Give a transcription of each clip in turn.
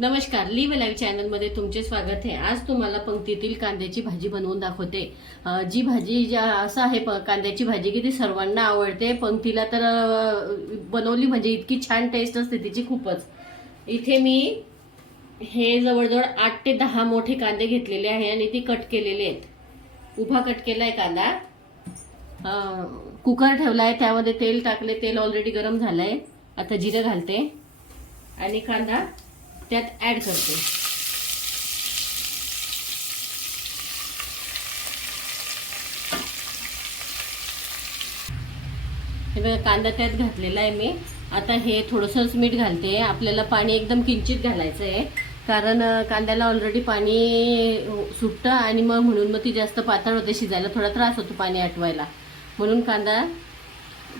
नमस्कार leave live चॅनलमध्ये तुमचे स्वागत आहे. आज तुम्हाला पंक्तीतील कांद्याची भाजी बनवून दाखवते. जी भाजी ज्या असं आहे प- कांद्याची भाजी की ती सर्वांना आवडते पंक्तीला तर बनवली म्हणजे इतकी छान टेस्ट असते तिची खूपच. इथे मी हे जवळजवळ आठ ते दहा मोठे कांदे घेतलेले आहे आणि ती कट केलेले आहेत. उभा कट केला आहे कांदा. कुकर ठेवला आहे त्यामध्ये तेल टाकले तेल ऑलरेडी गरम झालं आहे आता जिरं घालते. आणि कांदा त्यात ॲड करते. हे बघा कांदा त्यात घातलेला आहे मी. आता हे थोडंसंच मीठ घालते. आपल्याला पाणी एकदम किंचित घालायचं आहे कारण कांद्याला ऑलरेडी पाणी सुटतं आणि मग म्हणून मग ती जास्त पातळ होते शिजायला थोडा त्रास होतो पाणी आटवायला. म्हणून कांदा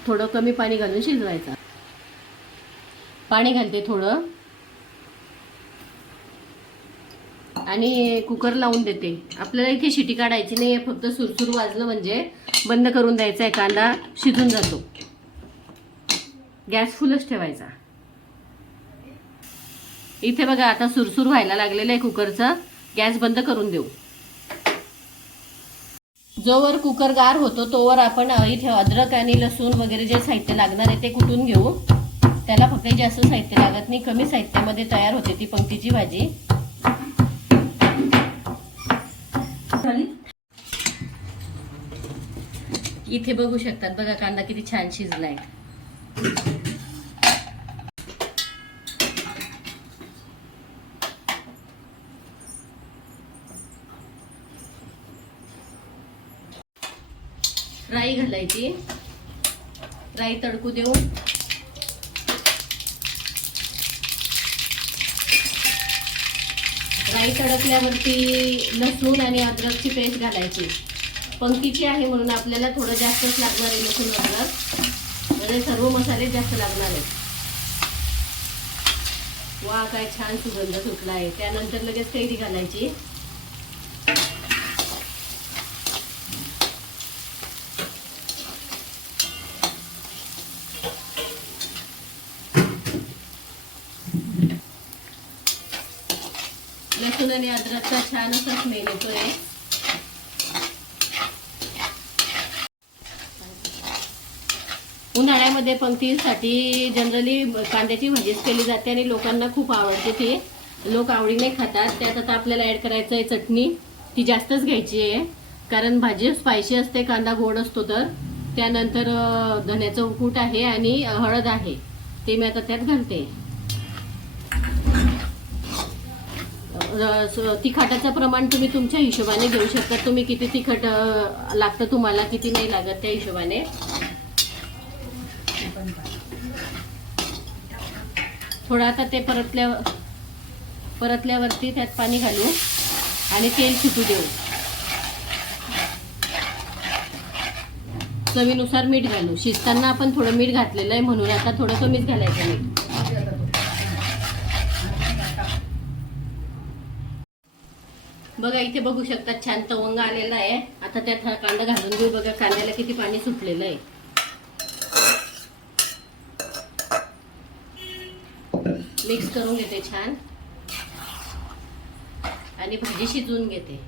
थोडं कमी पाणी घालून शिजवायचा. पाणी घालते थोडं. आणि कुकर लावून देते. आपल्याला इथे शिटी काढायची नाही आहे फक्त सुरसुर वाजलं म्हणजे बंद करून द्यायचा आहे कांदा शिजून जातो. गॅस फुलच ठेवायचा. इथे बघा आता सुरसुर व्हायला लागलेलं आहे कुकरचं गॅस बंद करून देऊ. जोवर कुकर गार होतो तोवर आपण इथे अद्रक आणि लसूण वगैरे जे साहित्य लागणार आहे ते कुटून घेऊ. त्याला फक्त जास्त साहित्य लागत नाही कमी साहित्यामध्ये तयार होते ती पंक्तीची भाजी. इथे बघू शकतात. बघा कांदा किती छान शिजलाय. राई घालायची. राई तडकू देऊन. राई तडकल्यावरती लसूण आणि अद्रकची पेस्ट घालायची. पंक्तीची आहे म्हणून आपल्याला थोडं जास्तच लागणार आहे लसूण अद्रक म्हणजे सर्व मसाले जास्त लागणार आहेत. वा काय छान सुगंध सुटला आहे त्यानंतर लगेच कैरी घालायची. लसूण आणि अद्रकचा छान असा स्मेल येतोय. उन्हाळ्यामध्ये पंक्तीसाठी जनरली कांद्याची भाजीच केली जाते आणि लोकांना खूप आवडते ती. लोक आवडीने खातात. त्यात आता आपल्याला ॲड करायचं आहे चटणी. ती जास्तच घ्यायची आहे. कारण भाजी स्पायसी असते कांदा गोड असतो तर. त्यानंतर धन्याचं धण्याचं आहे आणि हळद आहे. ते मी आता त्यात घालते. अं, तिखटाचं प्रमाण तुम्ही तुमच्या हिशोबाने घेऊ शकता. तुम्ही किती तिखट लागतं तुम्हाला किती नाही लागत त्या हिशोबाने. थोडं आता ते परतल्या परतल्यावरती त्यात पाणी घालू आणि तेल सुटू देऊ. चवीनुसार मीठ घालू. शिजताना आपण थोडं मीठ घातलेलं आहे म्हणून आता थोडं कमीच घालायचं मीठ बघा इथे बघू शकतात छान तवंग आलेला आहे. आता त्यात हा कांदा घालून घेऊ. बघा कांद्याला किती पाणी सुटलेलं आहे. मिक्स करून घेते छान. आणि भाजी शिजवून घेते.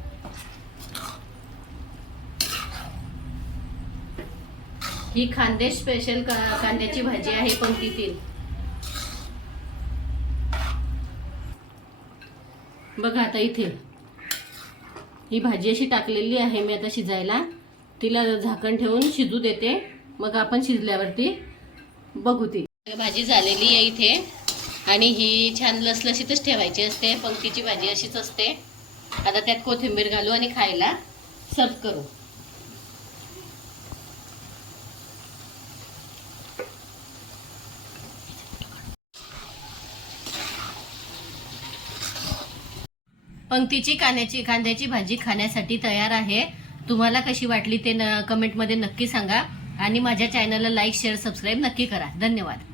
ही खांदे स्पेशल कांद्याची भाजी आहे पंक्तीतील. बघा आता इथे. ही भाजी अशी टाकलेली आहे मी आता शिजायला. तिला झाकण ठेवून शिजू देते. मग आपण शिजल्यावरती बघू ती. भाजी झालेली आहे इथे. आणि ही छान लसलशीतच ठेवायची असते पंक्तीची भाजी अशीच असते. आता त्यात कोथिंबीर घालू आणि खायला सर्व करू. पंक्तीची कांद्याची कांद्याची भाजी खाण्यासाठी तयार आहे. तुम्हाला कशी वाटली ते न कमेंटमध्ये नक्की सांगा. आणि माझ्या चॅनलला लाईक शेअर सबस्क्राईब नक्की करा. धन्यवाद.